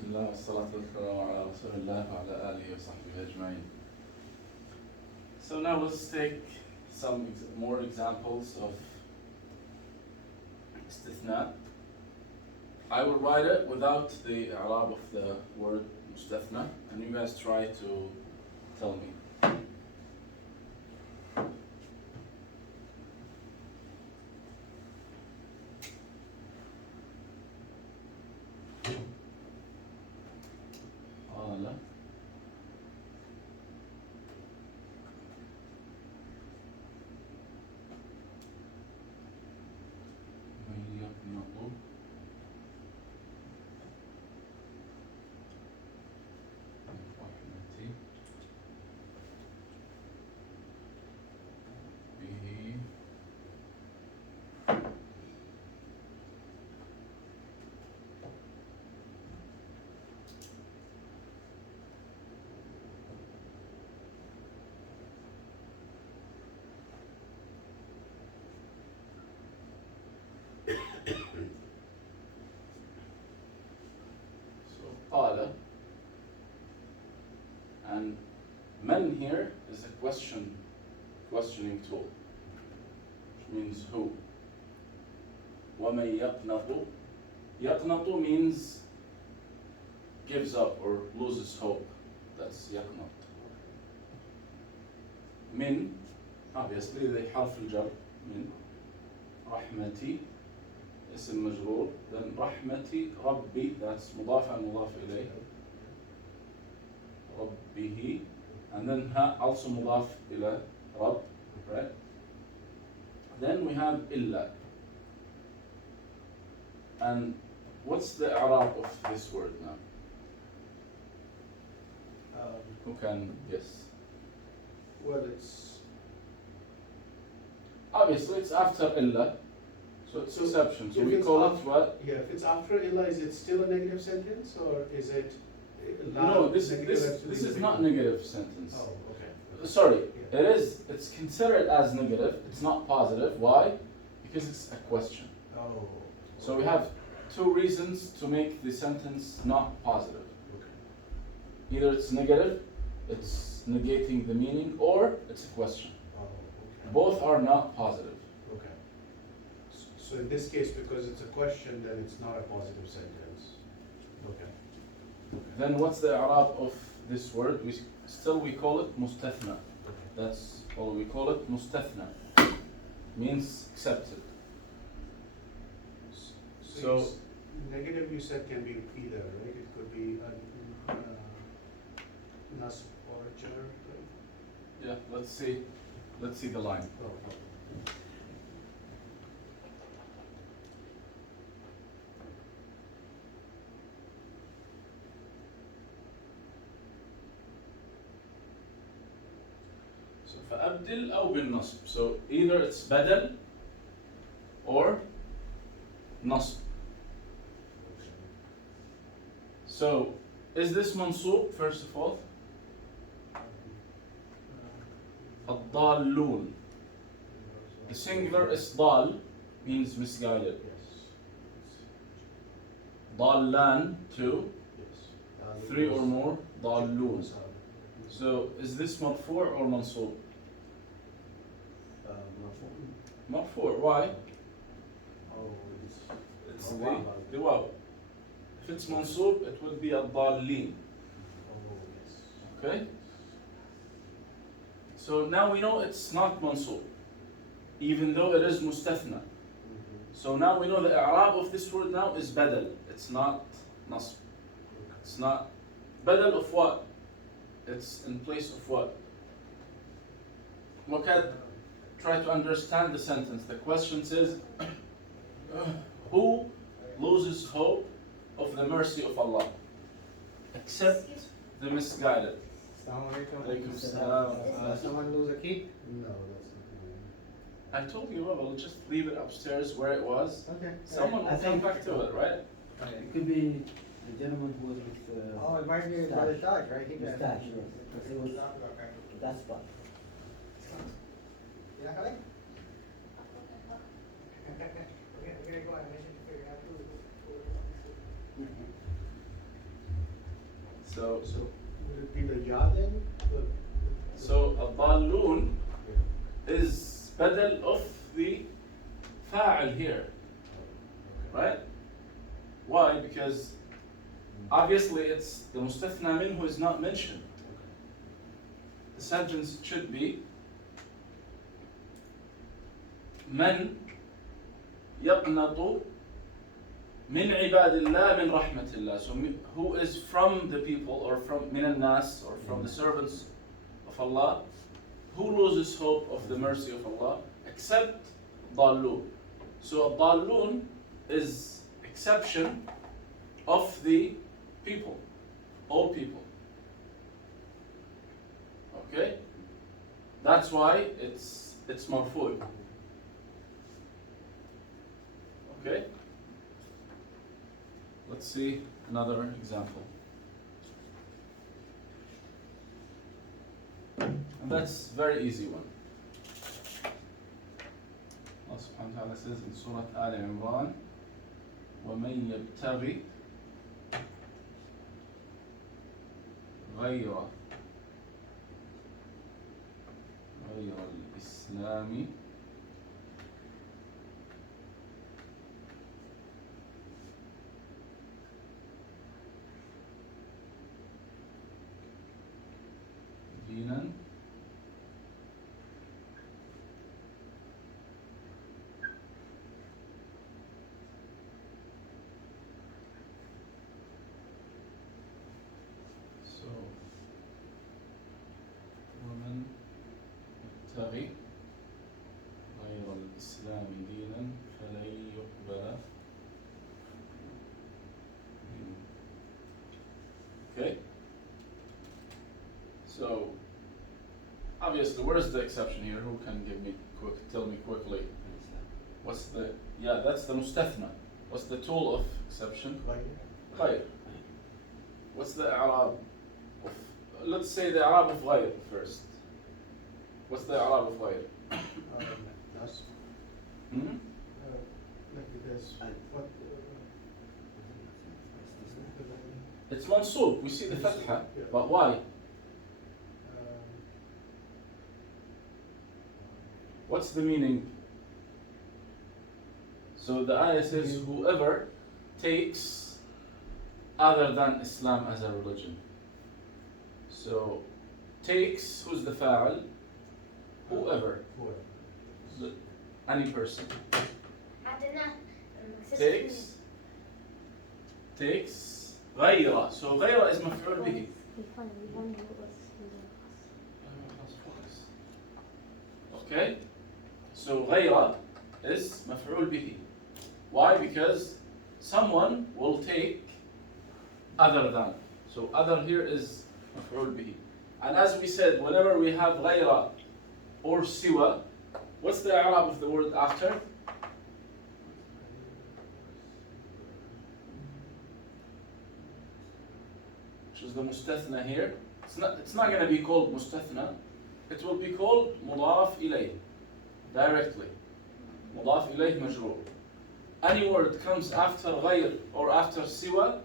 بسم الله والصلاة والسلام على رسول الله وعلى آله وصحبه أجمعين. So now let's take some more examples of istithna. I will write it without the i'rab of the word mustathna, and you guys try to tell me. قال من يقنط من رحمتي به قال, and man here is a questioning tool, which means who. وَمَن يَقْنَطُ, يَقْنَطُ means gives up or loses hope. That's يَقْنَط. من, obviously the حرف الجر من. رحمتي اسم مجرور, then رحمتي ربي, that's مضاف and مضاف إليه, ربه, and then ها also مضاف إلى رب, right? Then we have إلا. And what's the i'rab of this word now? Who can guess? Well, it's Obviously it's after إلا, so it's exception. So we call it what? Yeah, if it's after illa, is it still a negative sentence, or is it No, this is not negative sentence. Oh, okay. Sorry, Yeah. it's considered as negative, it's not positive. Why? Because it's a question. Oh. So we have two reasons to make the sentence not positive. Okay. Either it's negative, it's negating the meaning, or it's a question. Oh, okay. Both are not positive. Okay. So in this case, because it's a question, then it's not a positive sentence. Okay. Then what's the i'rab of this word? We call it mustathna. Okay. That's all we call it, mustathna. Means accepted. So negative, you said, can be either, right? It could be a nasb or a jar. Right? yeah, let's see the line. Oh. So فأبدل أو بالنصب. So either it's بدل or نصب. So is this mansub first of all? الضالون. The singular is ضال, means misguided. Yes. ضالان, two, Yes. three or more, ضالون. So is this marfu' or mansub? Marfu'. Why? Oh, It's the waw. If it's mansub, it will be الضالين. Oh, yes. Okay? So now we know it's not mansub, even though it is mustathna. So now we know the i'rab of this word now is badal. It's not nasb. It's not badal of what? It's in place of what? Look at, try to understand the sentence. The question says, who loses hope of the mercy of Allah? Except the misguided. Alaykum salam. Someone lose a key? No, that's not. I told you, well, just leave it upstairs where it was. Okay. Someone will come back to it, right? It could be the gentleman who was with Oh, it might be by the Taj, right? He got- Mustache, yes, because it was that spot. Yeah, Khalid? We're gonna go on a mission to figure out who So, So would it be the ya then? so الضالون Yeah. is بدل of the فاعل here, right? Why? Because obviously it's the مستثنى منه is not mentioned. The sentence should be من يقنط من عباد الله من رحمة الله. So who is from the people or from من الناس or from the servants of Allah who loses hope of the mercy of Allah except ضالون. So ضالون is exception of the people, all people. Okay? That's why it's مرفوع. Okay? Let's see another example. And that's very easy one. Allah subhanahu wa ta'ala says in Surah Al Imran, وَمَن يَبْتَغِي غير الإسلام دينا ومن يبتغي غير الإسلام دينا فلن يقبل منه. Okay? So, obviously, where is the exception here? Who can tell me quickly? What's the, yeah, that's the مستثنى. What's the tool of exception? غير. What's the إعراب of, let's say the إعراب of غير first. What's the إعراب of غير? Nas. Hmm? Like this. What? It's mansub. We see the fatha, Yeah. but why? What's the meaning? So the ayah says, whoever takes other than Islam as a religion. So, takes, who's the fa'al? Whoever. Any person. Takes غير. So غير is مفعول به. Okay? So غير is مفعول به. Why? Because someone will take other than. So other here is مفعول به. And as we said, whenever we have غير or siwa, what's the i'rab of the word after? Which is the mustathna here. It's not going to be called mustathna. It will be called مضاف إليه directly. مضاف إليه مجرور. Any word comes after غير or after siwa,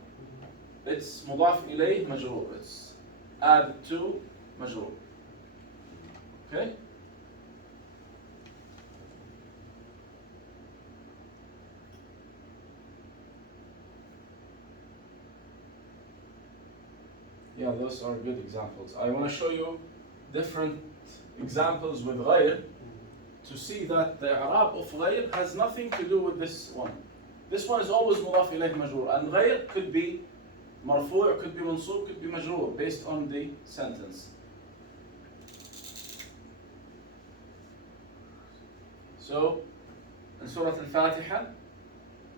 it's مضاف إليه مجرور. It's added to مجرور. Okay? Yeah, those are good examples. I want to show you different examples with غير to see that the i'rab of غير has nothing to do with this one. This one is always مضاف إليه مجرور, and غير could be مرفوع, could be منصوب, could be مجرور based on the sentence. So, in Surah Al-Fatiha,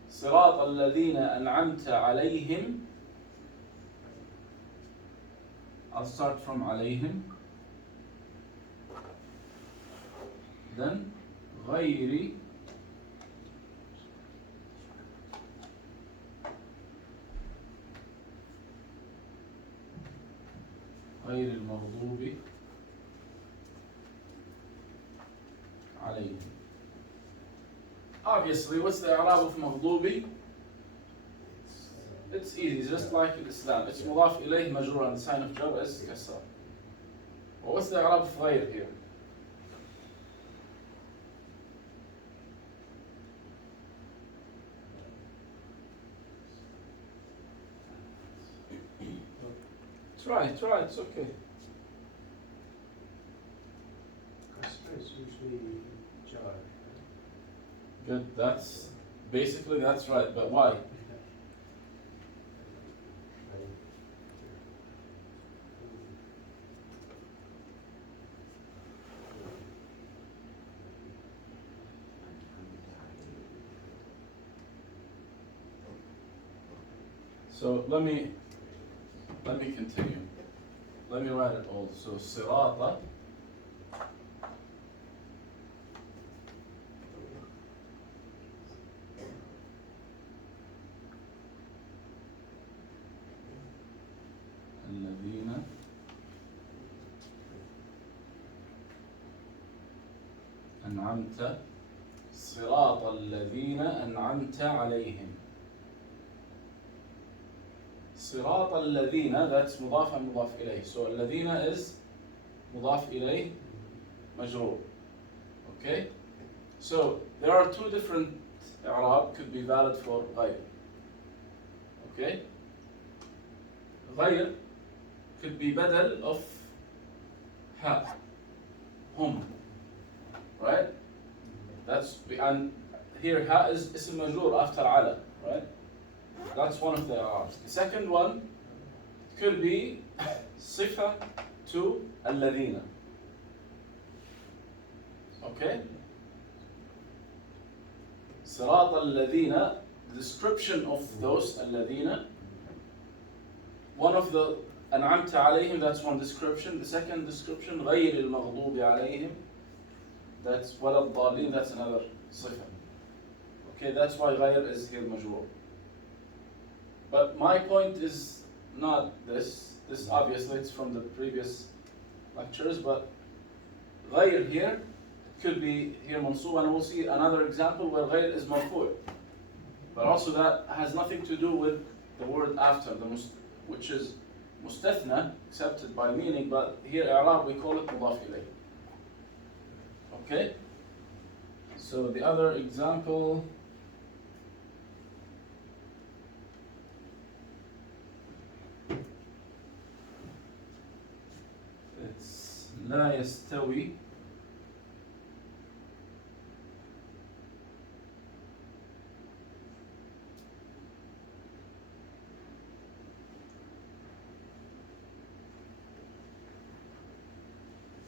صراط الذين أنعمت عليهم. I'll start from عليهم. Then غير المغضوب عليهم. Obviously, what's the i'rab of مغضوبي? It's easy, just like الإسلام. It's مضاف إليه مجرور and the sign of jar is كسر. What's the إعراب في غير here? Try, it's okay. Kasra is usually jar. Good, that's right, but why? So let me continue. Let me write it all. So صراط الذين أنعمت صراط الذين أنعمت عليهم. صراط الذين, that's مضاف and مضاف إليه. So الذين is مضاف إليه مجرور. Okay? So there are two different إعراب could be valid for غير. Okay? غير could be بدل of ها, هم. Right? That's, and here ها is اسم مجرور after على. Right? That's one of the Arabs. The second one could be صفة to الذين. Okay? صراط الذين, description of those الذين. One of the أنعمت عليهم, that's one description. The second description غير المغضوب عليهم, that's ولا الضالين, that's another صفة. Okay, that's why غير is here مجرور. But my point is not this. This obviously it's from the previous lectures, but غير here could be here منصوب, and we'll see another example where غير is مرفوع. But also that has nothing to do with the word after, which is مستثنى, accepted by meaning, but here إعراب we call it مضاف إليه. Okay? So the other example, it's لا يستوي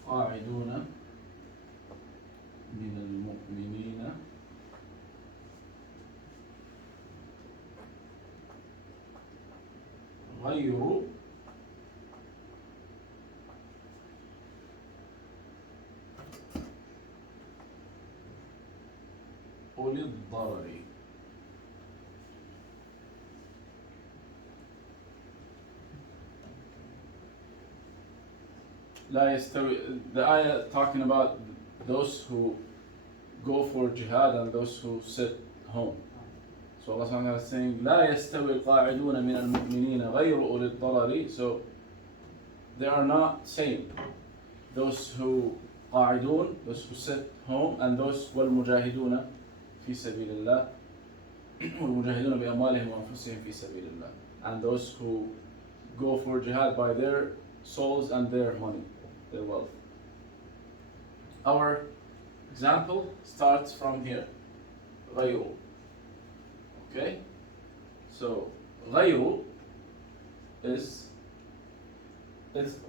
قاعدون من المؤمنين غير أولي الضرر. لا يستوي, the ayah talking about those who go for jihad and those who sit home. So Allah subhanahu wa ta'ala is saying لا يستوي القاعدون من المؤمنين غير أولي الضرر. So they are not same. Those who قاعدون, those who sit home, and those والمجاهدون في سبيل الله والمجاهدون بأموالهم وأنفسهم في سبيل الله, and those who go for jihad by their souls and their money, their wealth. Our example starts from here, غير. Okay? So غير is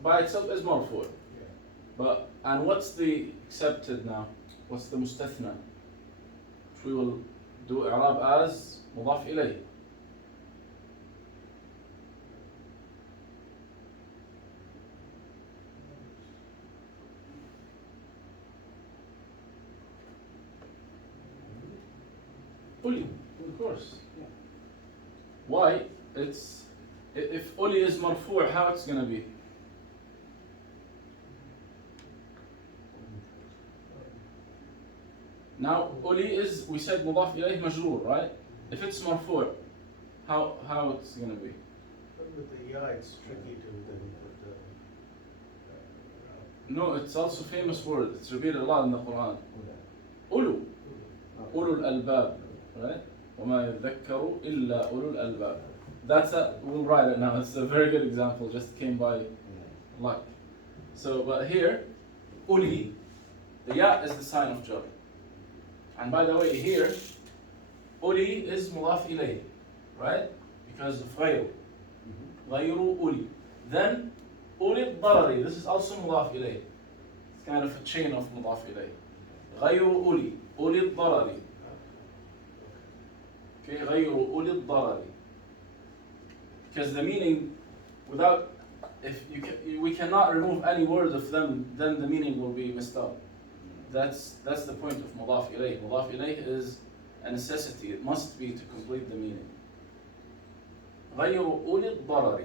by itself is مرفوع. But and what's the accepted now? What's the مستثنى? Which we will do إعراب as مضاف إليه. Uli, of course. Yeah. Why? It's if Uli is marfu', how it's gonna be? Now Uli is, we said مضاف إليه مجرور, right? If it's marfu', How it's gonna be? But with the ya, it's tricky to then put the. No, it's also famous word. It's repeated a lot in the Quran. Ulu. Ulu al-albab, right? وما يذكر إلا أولو الألباب. We'll write it now. It's a very good example. Just came by luck. So, but here, uli, the ya is the sign of jar. And by the way, here, uli is mudaf ilayh, right? Because of غير. غير uli. Then, uli الضرري. This is also mudaf ilayh. It's kind of a chain of mudaf ilayh. غير uli. uli الضرري. Okay, غير أولي الضرر. Because the meaning, we cannot remove any word of them, then the meaning will be messed up. That's the point of مضاف إليه. مضاف إليه is a necessity. It must be to complete the meaning. غير أولي الضرر.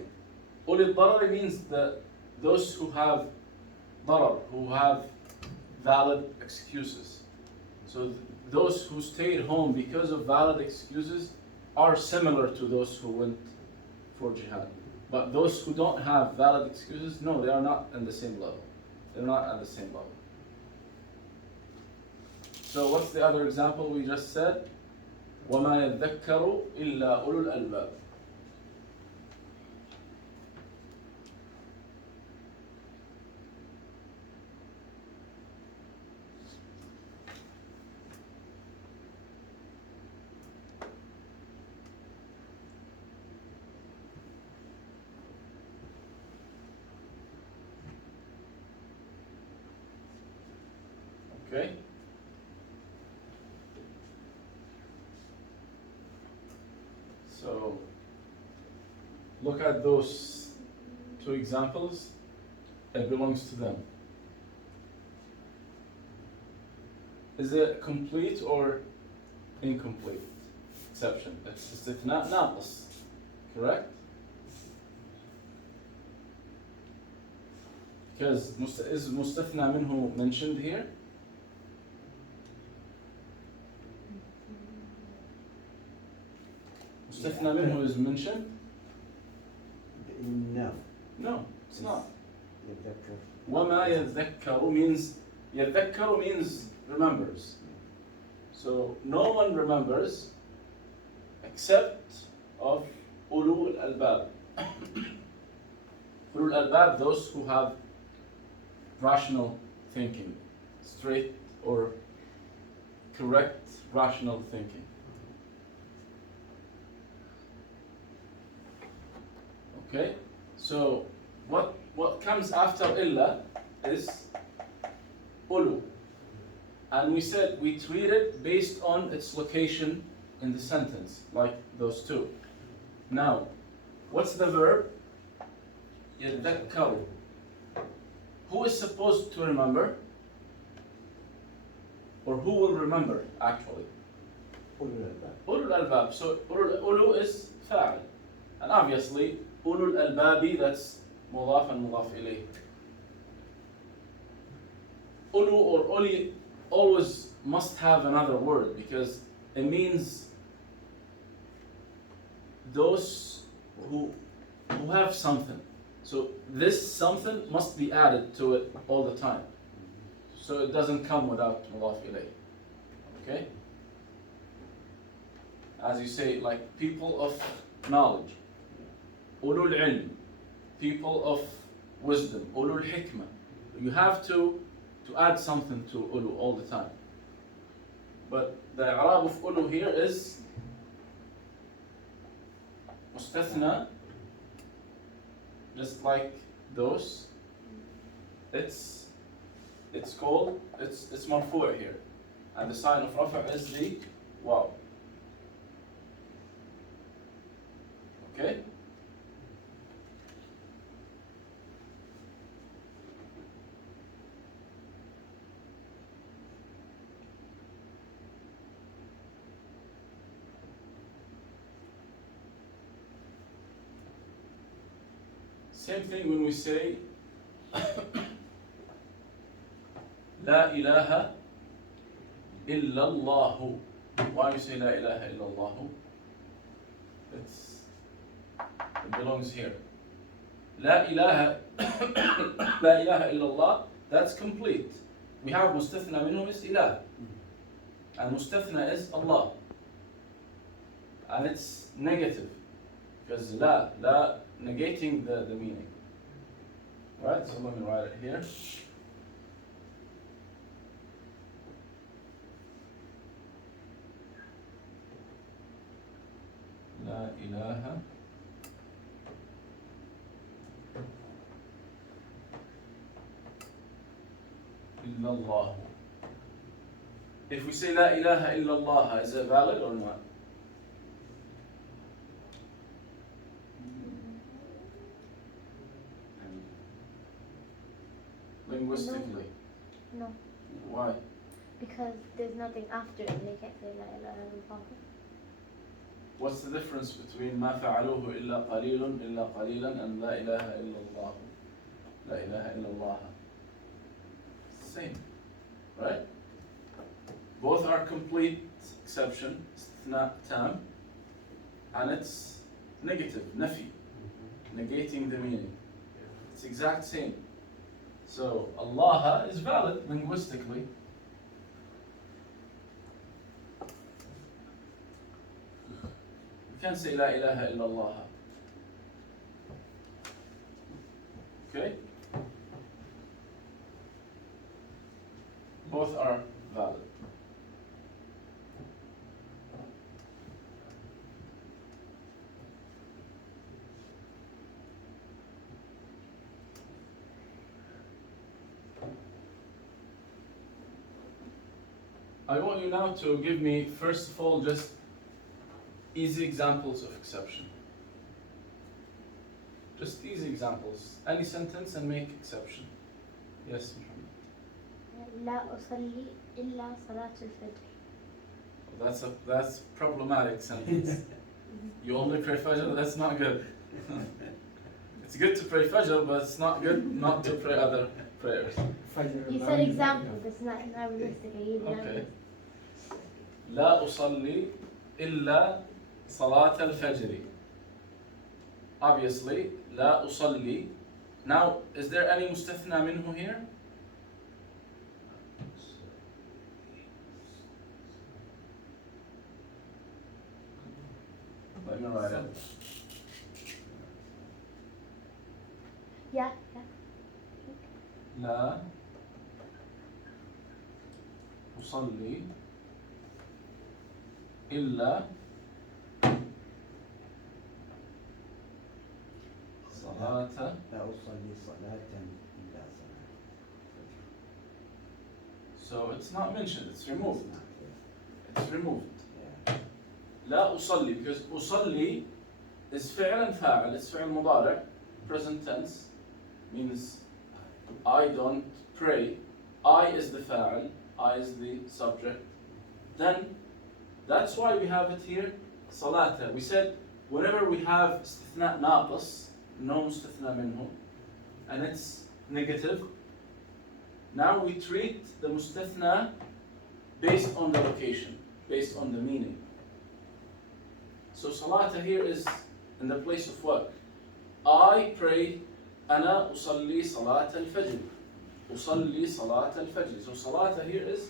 أولي الضرر means those who have ضرر, who have valid excuses. So those who stayed home because of valid excuses are similar to those who went for jihad. But those who don't have valid excuses, no, they are not in the same level. They're not at the same level. So what's the other example we just said? وَمَا يَذَّكَّرُ إِلَّا أُولُو الْأَلْبَابِ. Okay. So look at those two examples. It belongs to them. Is it complete or incomplete exception? It's استثناء ناقص, correct? Because is مستثنى منه mentioned here? مستثنى منه is mentioned? No. No, it's not. يتذكر. وما يذكر means يذكر means remembers. So no one remembers except of أولو الألباب. أولو الألباب, those who have rational thinking, straight or correct rational thinking. Okay, so what comes after illa is ulu, and we said we treat it based on its location in the sentence, like those two. Now, what's the verb? يذكر. Who is supposed to remember? Or who will remember actually? أولو الألباب. So أولو is فاعل, and obviously أولو الألباب, that's مضاف and مضاف إليه. أولو or أولي always must have another word because it means those who have something. So this something must be added to it all the time. So it doesn't come without مضاف إليه. Okay? As you say, like people of knowledge. أولو العلم, people of wisdom. أولو الحكمة. You have to add something to أولو all the time. But the i'rab of أولو here is مستثنى, just like those. It's called, it's مرفوع here, and the sign of رفع is the واو. Okay? Same thing when we say لا إله إلا الله. Why you say لا إله إلا الله? It's belongs here. La ilaha, la ilaha illallah, that's complete. We have mustathna minhu is ilah. And mustathna is Allah. And it's negative. Because la negating the meaning. Right, so let me write it here. La ilaha illallah. If we say la ilaha illallah, is it valid or not? Linguistically. No, Why? because there's nothing after it. They can't say la ilaha illallah. What's the difference between ما فعلوه إلا قليل إلا قليلا and لا إله إلا الله? لا إله إلا الله. Same, right? Both are complete exception, استثناء تام, and it's negative, nafi, negating the meaning. It's exact same. So Allah is valid linguistically. You can't say La ilaha illallah. Okay? Both are valid. I want you now to give me, first of all, just easy examples of exception. Just easy examples. Any sentence and make exception. Yes, Muhammad. لا أصلي إلا صلاة الفجر. That's problematic sentence. You only pray Fajr, that's not good. It's good to pray Fajr, but it's not good not to pray other prayers. You said examples, it's not realistic. Okay. لا أصلي إلا صلاة الفجر. Obviously, لا أصلي. Now, is there any مستثنى منه here? Let me write it. Yeah. لا أصلي إلا صلاة. لا أصلي صلاة إلا صلاة. So it's not mentioned, it's removed. It's removed. Yeah. لا أصلي, because أصلي is فعل فاعل, it's فعل مضارع, present tense, means I don't pray. I is the fa'al, I is the subject. Then, that's why we have it here, salata. We said, whenever we have istithna naqis, no mustithna minhu, and it's negative, now we treat the mustithna based on the location, based on the meaning. So salata here is in the place of what? I pray, أنا أصلي صلاة الفجر. أصلي صلاة الفجر. So salata here is,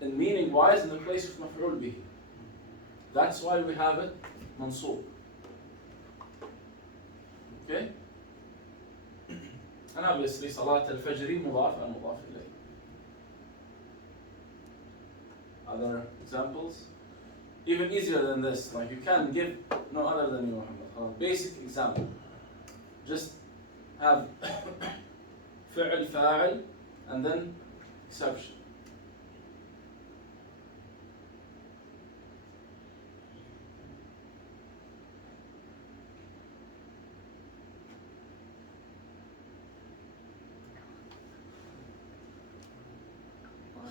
in meaning wise, in the place of مفعول به. That's why we have it mansoob. Okay? And obviously صلاة الفجر مضاف and مضاف إليه. Other examples? Even easier than this, like you can give no other than you, Muhammad. Basic example. Just have فعل فاعل and then exception.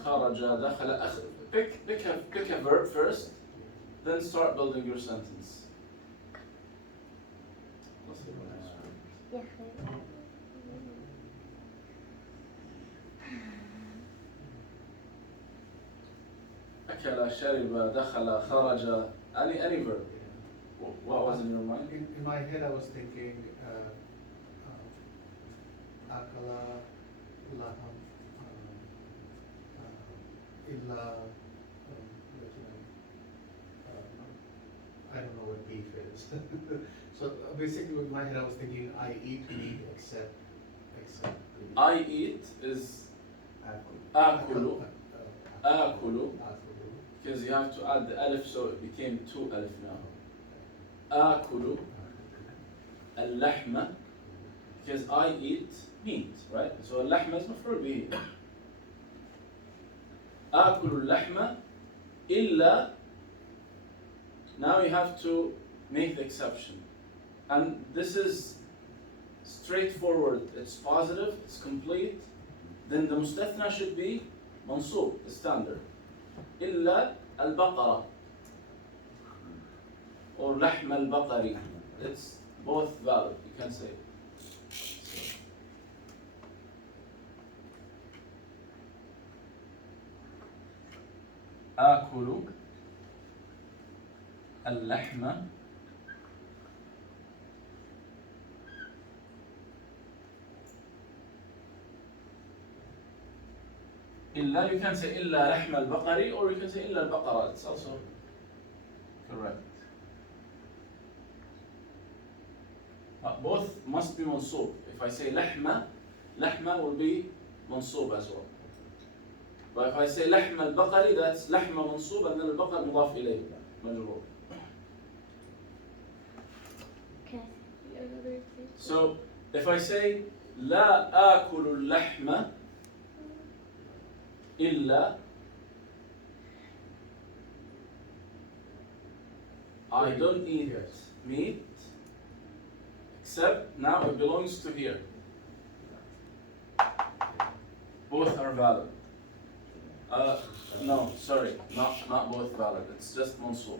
خرج دخل pick a verb first, then start building your sentence. يا أخي. أكل شرب دخل خرج any verb. What was in your mind? In my head, I was thinking, akala, laham, illa, I don't know what beef is. So basically, in my head, I was thinking, I eat meat except beef. I eat is akulu. Akulu. Because you have to add the alif, so it became 2 alif now. Akulu al-lahma, because I eat meat, right? So al-lahma is maf'ul bihi. Akulu al-lahma illa. Now you have to make the exception. And this is straightforward. It's positive, it's complete. Then the mustathna should be mansub, the standard. إلا البقرة or لحم البقري. It's both valid, you can say. آكل اللحم إلا, you can say إلا لحم البقري or you can say إلا البقرة. It's also correct. But both must be mansub. If I say لحمة, لحمة will be mansub as well. But if I say لحم البقري, that's لحمة منصوب and then البقر مضاف إليه مجرور. Okay. So if I say لا آكل اللحم إلا, I don't eat meat except, now it belongs to here. Both are valid. No, sorry, not both valid. It's just mansub.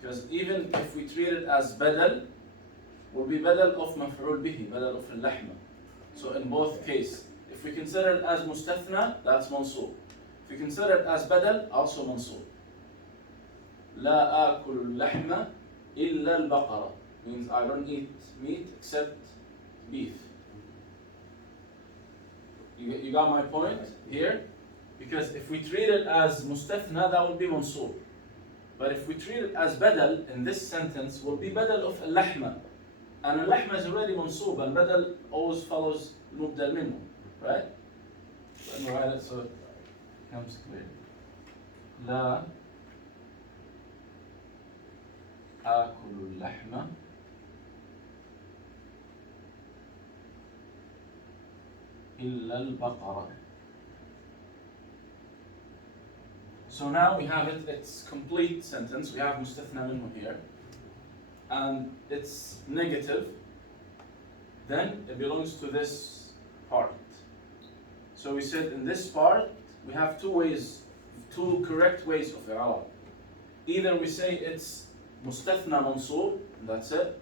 Because even if we treat it as badal, will be badal of maf'ul bihi, badal of al-lahma. So in both cases, if we consider it as mustathna, that's mansub. If we consider it as badal, also mansub. لا آكل اللحم إلا البقرة means I don't eat meat except beef. You got my point here? Because if we treat it as mustathna, that would be mansub. But if we treat it as badal, in this sentence, will be badal of al-lahma. And al-lahma is already mansub, and badal always follows mubdal minhu, right? Let me write it so it becomes clear. لا آكل اللحم إلا البقرة. So now we have it, it's complete sentence. We have mustathna minhu here. And it's negative. Then it belongs to this part. So we said in this part, we have two correct ways of i'rab. Either we say it's mustathna mansub, that's it.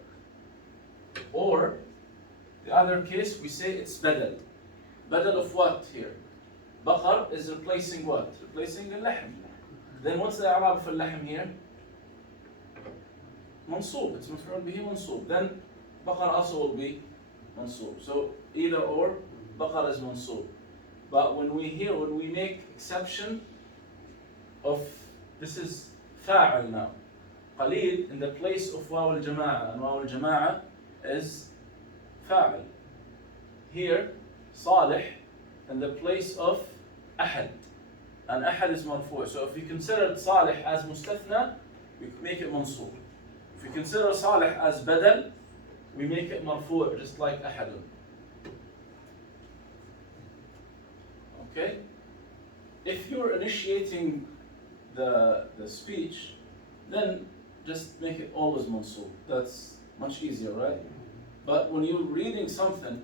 Or the other case, we say it's badal. Badal of what here? Baqar is replacing what? Replacing the lahm. Then what's the i'rab for lahm here? Mansub. It's maf'ul bihi mansub. Then baqar also will be mansub. So either or, baqar is mansub. But when we make exception of, this is fa'al now. Qaleel in the place of waw al-jama'a, and waw al-jama'a is fa'al. Here, salih in the place of ahad, and ahad is marfu'. So if we consider salih as mustathna, we make it mansub. If we consider salih as badal, we make it marfu', just like ahadun. Okay? If you're initiating the speech, then just make it always mansub. That's much easier, right? But when you're reading something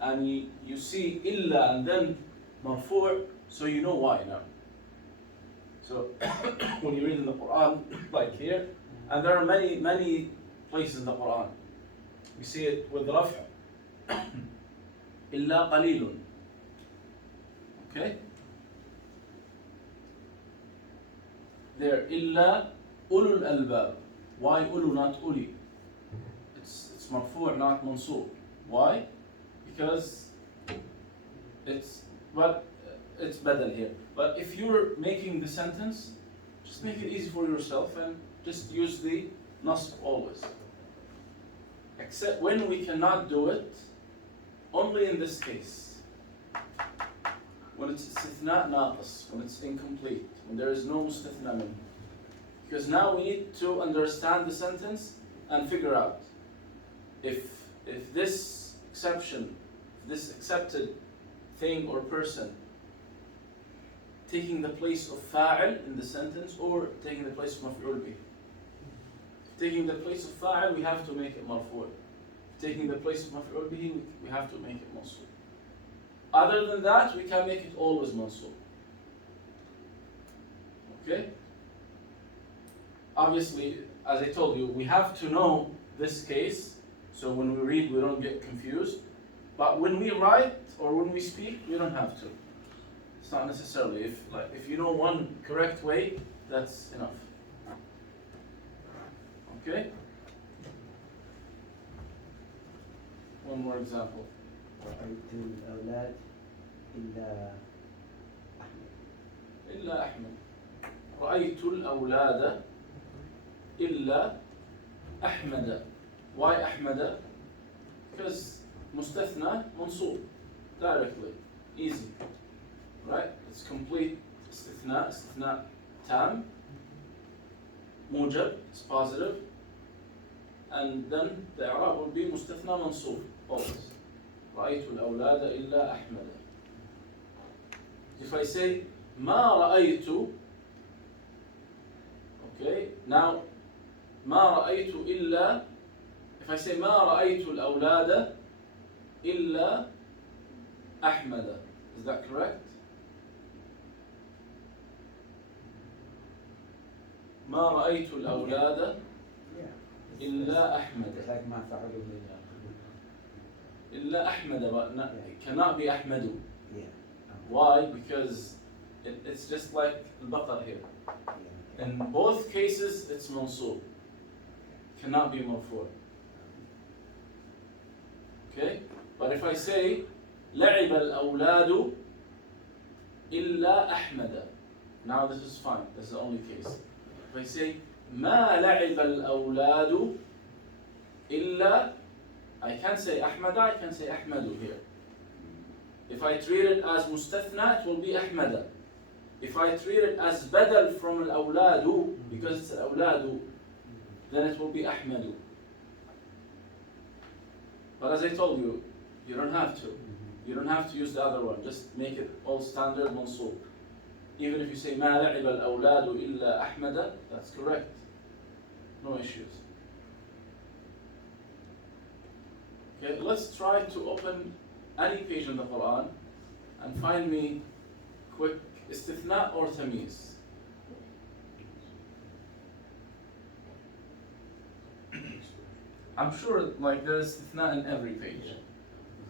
and you see illa and then marfu', so you know why now. So when you read in the Quran, like here, and there are many places in the Quran, we see it with raf', illa qalilun. Okay? There, illa ulul albab. Why ulu, not uli? It's marfu', not mansub. Why? Because it's badal here. But if you're making the sentence, just make it easy for yourself and just use the nasb always. Except when we cannot do it, only in this case. When it's istithna naqis, when it's incomplete, when there is no mustathna min. Because now we need to understand the sentence and figure out if this exception, this accepted thing or person taking the place of fa'il in the sentence or taking the place of maf'ul bih. Taking the place of fa'il, we have to make it marfu'. Taking the place of maf'ul bih, we have to make it mansub. Other than that, we can make it always mansub. Okay? Obviously, as I told you, we have to know this case, so when we read, we don't get confused. But when we write or when we speak, we don't have to. It's not necessarily. If you know one correct way, that's enough. Okay? One more example. رأيت الأولاد إلا أحمد. إلا أحمد. رأيت الأولاد إلا أحمد. Why أحمد? Because مستثنى منصوب directly, easy, right? It's complete استثناء تام, موجب, it's positive, and then the إعراب will be مستثنى منصوب always. رأيت الأولاد إلا أحمد. If I say ما رأيت, okay, now ما رأيت إلا, if I say ما رأيت الأولاد إلا أحمد, is that correct? ما رأيت الأولاد إلا أحمد. It's like ما فعلوا إلا أحمد, but not, it cannot be أحمد. Yeah. Why? Because it's just like البقر here. In both cases, it's mansub. Cannot be marfu'. Okay? But if I say لعب الأولاد إلا أحمد, now this is fine. This is the only case. If I say ما لعب الأولاد إلا, I can say أحمد, I can say أحمد here. If I treat it as mustathna, it will be أحمد. If I treat it as badal from الأولاد, because it's الأولاد, then it will be أحمد. But as I told you, you don't have to. You don't have to use the other one. Just make it all standard mansub. Even if you say ما لعب الأولاد إلا أحمد, that's correct. No issues. Okay, let's try to open any page in the Quran and find me quick istithna or tamiz. I'm sure like there is istithna in every page.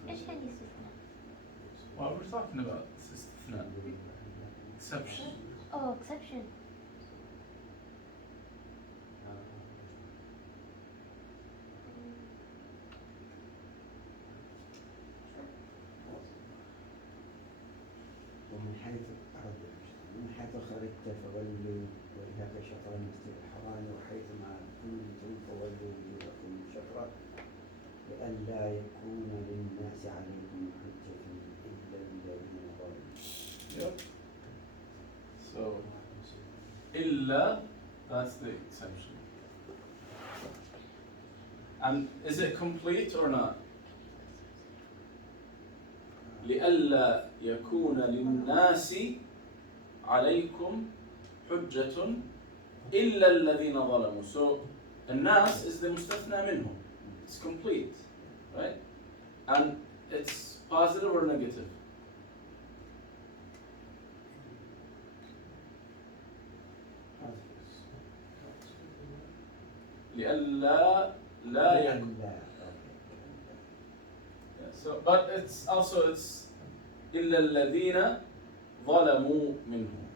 إيش يعني استثناء؟ What we're talking about is istithna. Exception. Oh, exception. ومن حيث من حيث خرجت فولوا وجهك شطر المسجد الحرام وحيثما كنتم فولوا وجوهكم شطره لئلا يكون للناس عليكم حجة إلا الذين ظلموا. Yep. So, illa, that's the exception. And is it complete or not? لئلا يكون للناس عليكم حجة إلا الذين ظلموا. So, الناس is the مستثنى منهم. It's complete, right? And it's positive or negative? لئلا لا يكون. So, but it's also إلا الذين ظلموا منهم.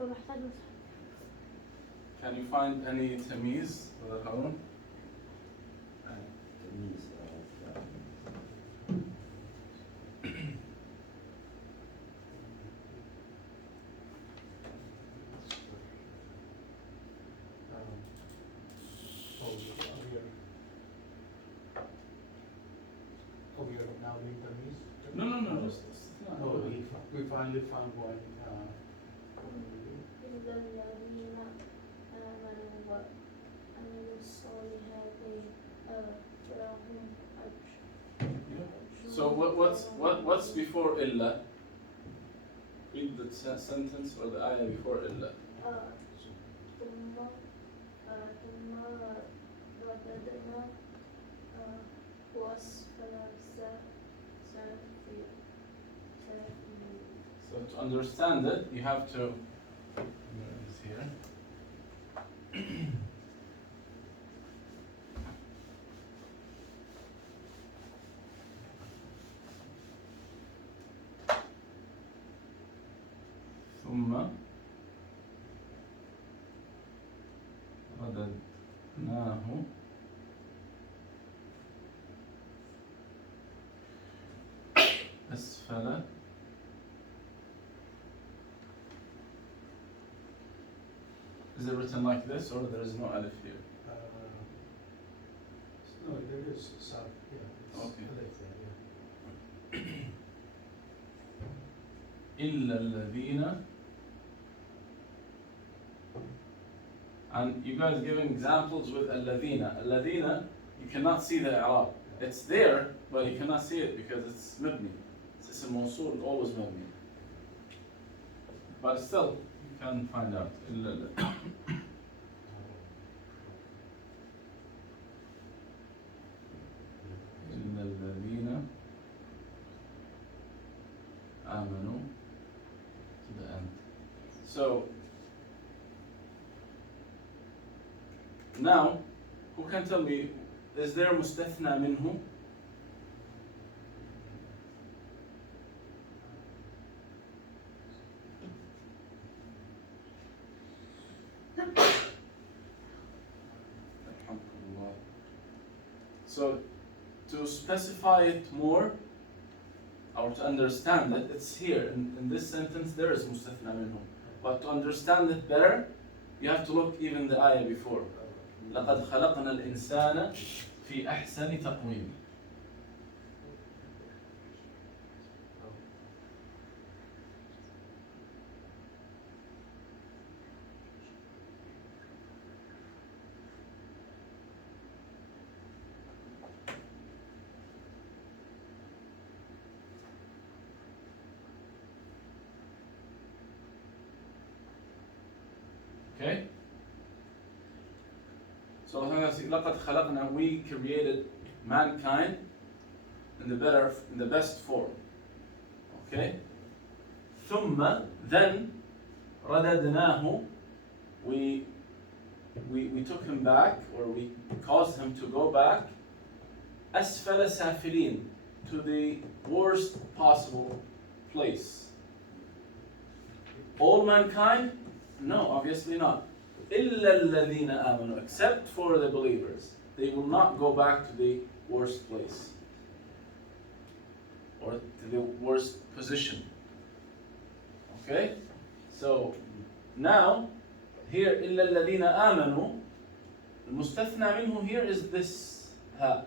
فمحتاج مصحف. Can you find any تمييز ولا هارون؟ تمييز We are now doing the means. No, just No, we finally found one. إلا الذين آمنوا وعملوا الصالحات فلهم أجر. So what's before إلا? Read the sentence or the ayah before إلا. ثم رددنا وأسفل سافلين. So to understand it, you have to. Where is here? ثم رددناه أسفل Is it written like this or there is no alif here? No, there is some. Yeah. It's Okay. like that, yeah. إلا الذين And you guys giving examples with الذين. الذين, you cannot see the i'rab. It's there, but you cannot see it because it's mabni. It's اسم موصول, always mabni. But still, you can find out. إلا الذين آمنوا to the end. So now, who can tell me, is there مستثنى منه? So to specify it more or to understand it, it's here in this sentence there is مستثنى منه. But to understand it better, you have to look even the ayah before. لقد خلقنا الإنسان في أحسن تقويم. Okay? So لقد خلقنا, we created mankind in the best form. Okay? ثم, then رددناه, we took him back, or we caused him to go back أسفل سافلين, to the worst possible place. All mankind? No, obviously not. إلا الذين آمنوا, except for the believers. They will not go back to the worst place or to the worst position. Okay? So now here إلا الذين آمنوا, المستثنى منه here is this ha.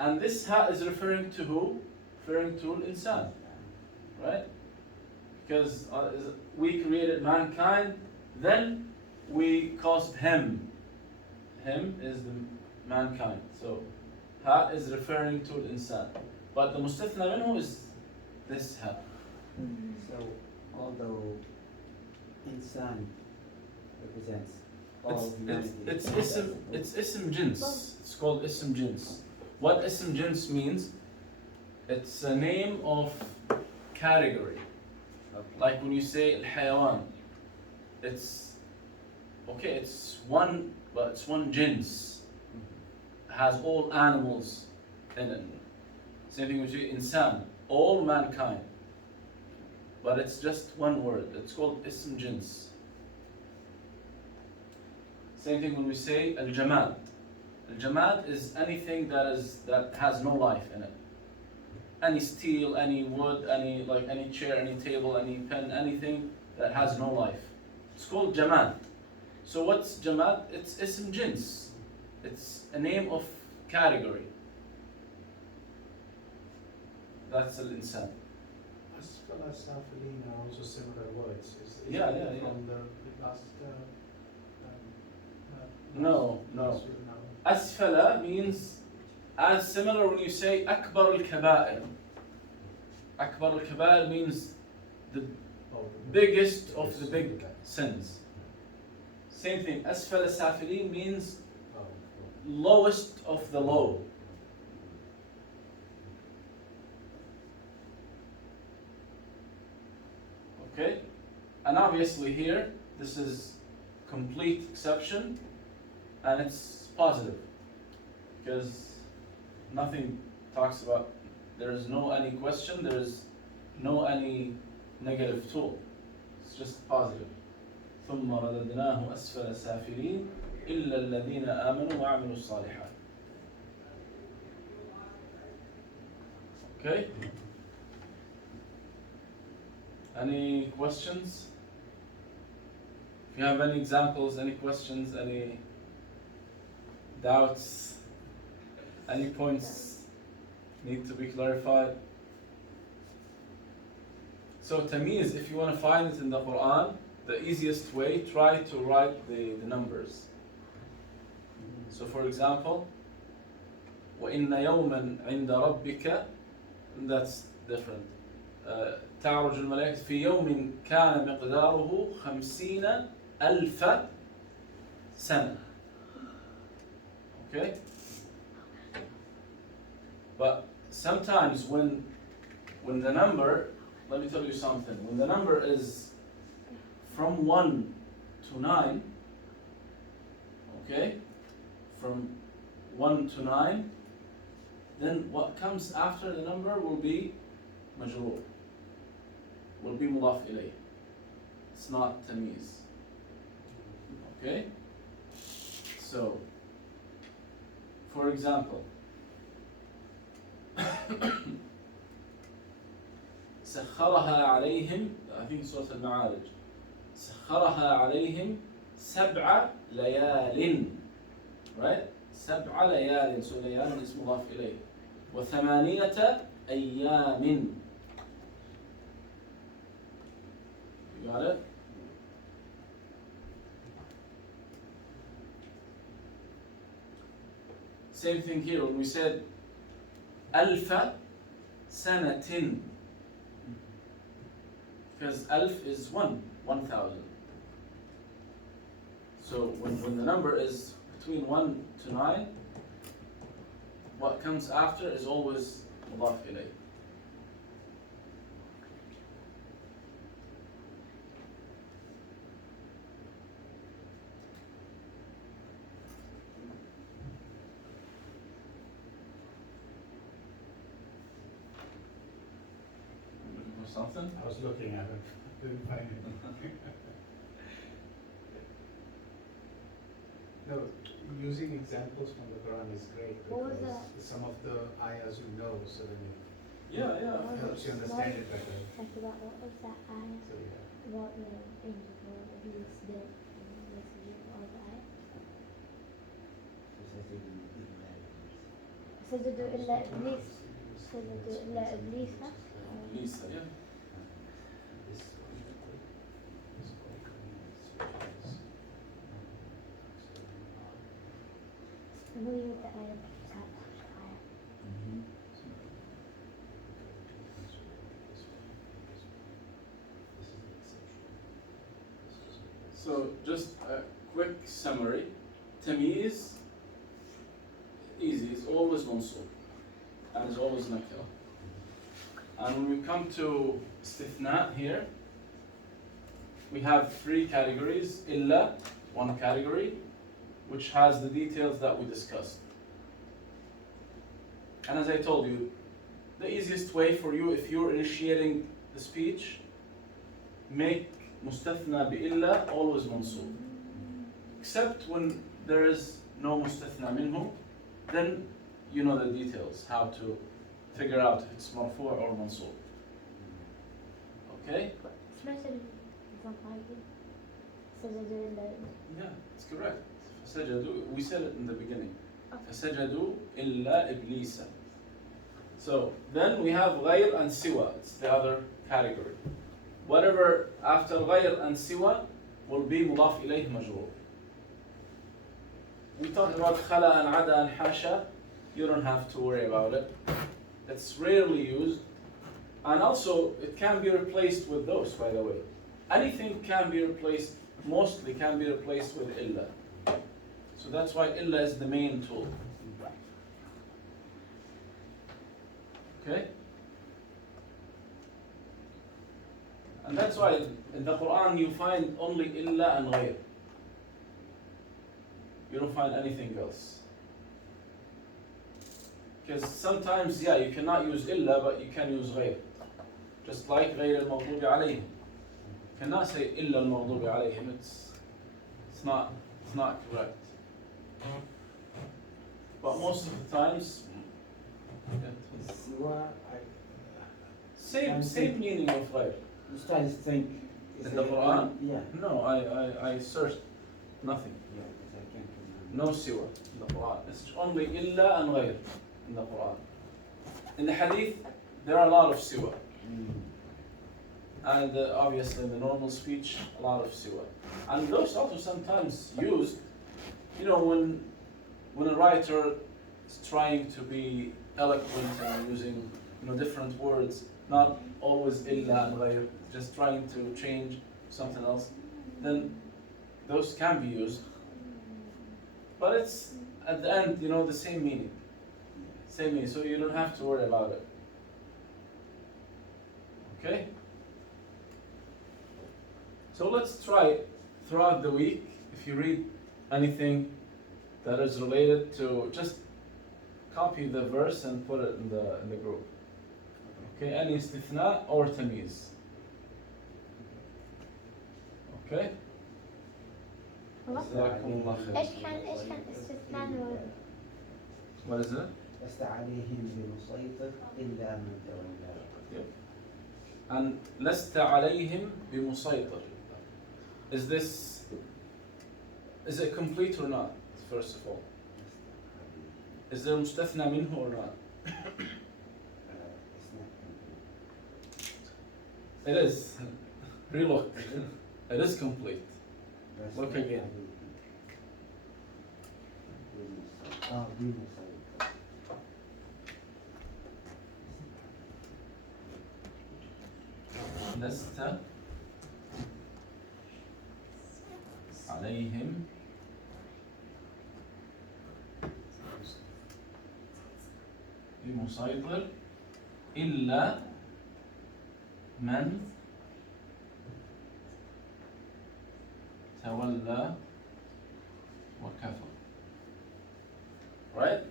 And this ha is referring to who? Referring to الإنسان. Right? Because we created mankind, then we caused him. Him is the mankind. So ha is referring to الإنسان. But the مستثنى منه is this ha. So, although insan represents all humanity, It's ism jins. It's called ism jins. What ism jins means? It's a name of category. Like when you say الحيوان, it's okay. It's one, but it's one jins. Has all animals in it. Same thing with you, insan, all mankind. but it's just one word. It's called ism jins. Same thing when we say al-jamad. Al-jamad is anything that has no life in it. Any steel, any wood, any chair, any table, any pen, anything that has no life. It's called jamad. So what's jamad? It's ism jins. It's a name of category. That's al-insan. Asfala, safilin are also similar words. Is Yeah, it yeah. From the last. No. last- Asfala means as similar when you say akbar al-kaba'ir. Akbar al-kaba'ir means the Oh, biggest of the big sins. Same thing, asfala safilin means Oh, lowest of the low. Okay? And obviously here, this is complete exception and it's positive because nothing talks about, there is no any question, there is no any negative tool. It's just positive. ثم رددناه أسفل سافلين إلا الذين آمنوا وعملوا الصالحات. Okay? Any questions? If you have any examples, any questions, any doubts, any points need to be clarified. So tamyiz, if you want to find it in the Quran, the easiest way, try to write the numbers. So for example, وَإِنَّ يَوْمًا عِنْدَ رَبِّكَ, that's different. تعرج الملائكة في يوم كان مقداره 50,000 سنة. Okay? But sometimes when the number, let me tell you something, when the number is from 1 to 9, okay? From 1 to 9, then what comes after the number will be majroor. Will be mudaf ilayh. It's not tamyiz. Okay? So, for example, سخرها عليهم, I think Surah Al-Ma'arij, سخرها عليهم 7 ليال, right? 7 ليال, so ليال is mudaf ilayh. وثمانية أيام. You got it? Same thing here when we said ألف سنة, because ألف is 1,000. So when the number is between 1 to 9, what comes after is always mudaf ilayh. Looking for something? I was looking at it, didn't find it. No, using examples from the Quran is great What was because some of the ayahs you know, so then it Yeah. helps you understand it better. I forgot what was that ayah So yeah. about the angels or at least the message of the ayah. سجدوا إلا إبليس سجدوا إلا إبليس Lisa, yeah. مو يود آية كتاب آية. So just a quick summary. Tamyiz, easy, it's always mansub and it's always nakira. And when we come to istithna here, we have 3 categories. Illa, 1 category, which has the details that we discussed. And as I told you, the easiest way for you if you're initiating the speech make مستثنى بإلا always منصوب. Except when there is no مستثنى منه, then you know the details, how to figure out if it's مرفوع or منصوب. Okay? Especially سجدوا إلا. Yeah, it's correct. فسجدوا, we said it in the beginning. فسجدوا إلا إبليس. So then we have غير and سوى. It's the other category. Whatever after غير and سوى will be مضاف إليه مجرور. We talked about خلا and عدا and حاشا. You don't have to worry about it. It's rarely used. And also, it can be replaced with those, by the way. Anything can be replaced, mostly can be replaced with إلا. So that's why إلا is the main tool. Okay? And that's why in the Quran you find only إلا and غير. You don't find anything else. Because sometimes, yeah, you cannot use إلا, but you can use غير. Just like غير المغضوب عليهم. You cannot say إلا المغضوب عليهم. It's not correct. But most of the times, سوى same meaning of غير. I'm starting to think. is In the it- Quran? Yeah. No, I searched nothing. Yeah, because I can't remember. No siwa in the Quran. It's only illa and غير in the Quran. In the Hadith, there are a lot of siwa. And obviously in the normal speech, a lot of siwa. And those also sometimes used, you know, when a writer is trying to be eloquent and using, you know, different words, not always illa and غير, just trying to change something else, then those can be used. But it's at the end, you know, the same meaning. Same meaning, so you don't have to worry about it. Okay? So let's try throughout the week, if you read anything that is related to, just copy the verse and put it in the group. Okay, any istithna or tamyiz. Okay? جزاكم الله خير. إيش كان استثناء What is it? لست عليهم بمسيطر إلا من تولى. And لست عليهم بمسيطر. Is it complete or not? First of all, is there مستثنى منه or not? It's not complete. It is. Relook. It is complete. لست Look again. عليهم بمسيطر. بمسيطر. لست عليهم بمسيطر إلا من تولى وكفر. Right?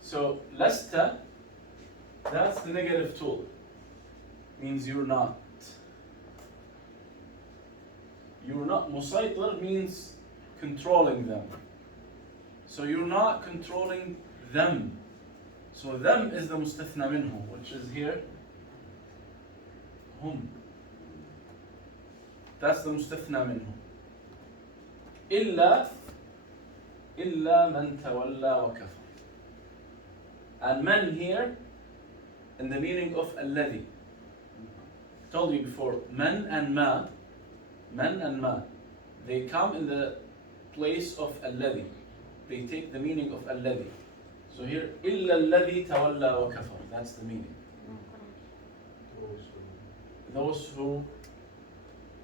So لست, that's the negative tool. Means you're not. You're not. مسيطر means controlling them. So you're not controlling them. So them is the مستثنى منه, which is here. هم. That's the مستثنى منه. إلا من تولى وكفر. And من here in the meaning of الذي. Told you before, man and ma, they come in the place of alladhi. They take the meaning of alladhi. So here, illa alladhi tawalla wa kafar. That's the meaning. Those who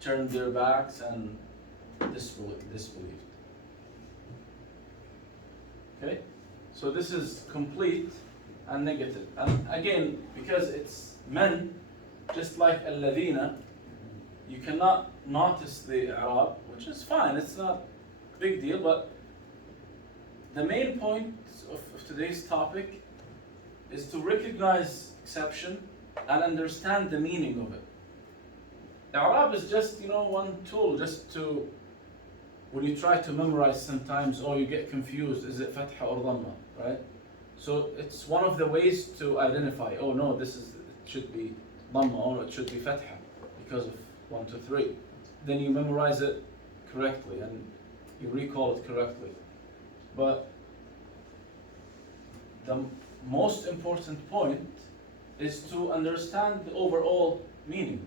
turned their backs and disbelieved. Okay? So this is complete and negative. And again, because it's men, just like alladhina, you cannot notice the i'rab, which is fine, it's not a big deal, but the main point of today's topic is to recognize exception and understand the meaning of it. I'rab is just, one tool just to, when you try to memorize sometimes, or you get confused, is it fatha or dhamma, right? So it's one of the ways to identify, oh no, it should be dhamma, or it should be fatha, because of 1, 2, 3. Then you memorize it correctly, and you recall it correctly. But the most important point is to understand the overall meaning.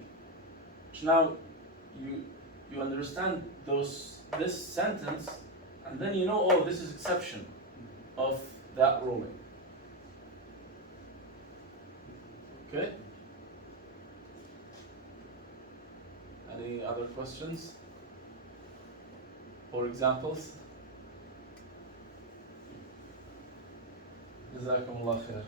Now, you understand this sentence, and then you know, oh, this is exception of that ruling. Okay? Any other questions or examples? جزاكم الله خير.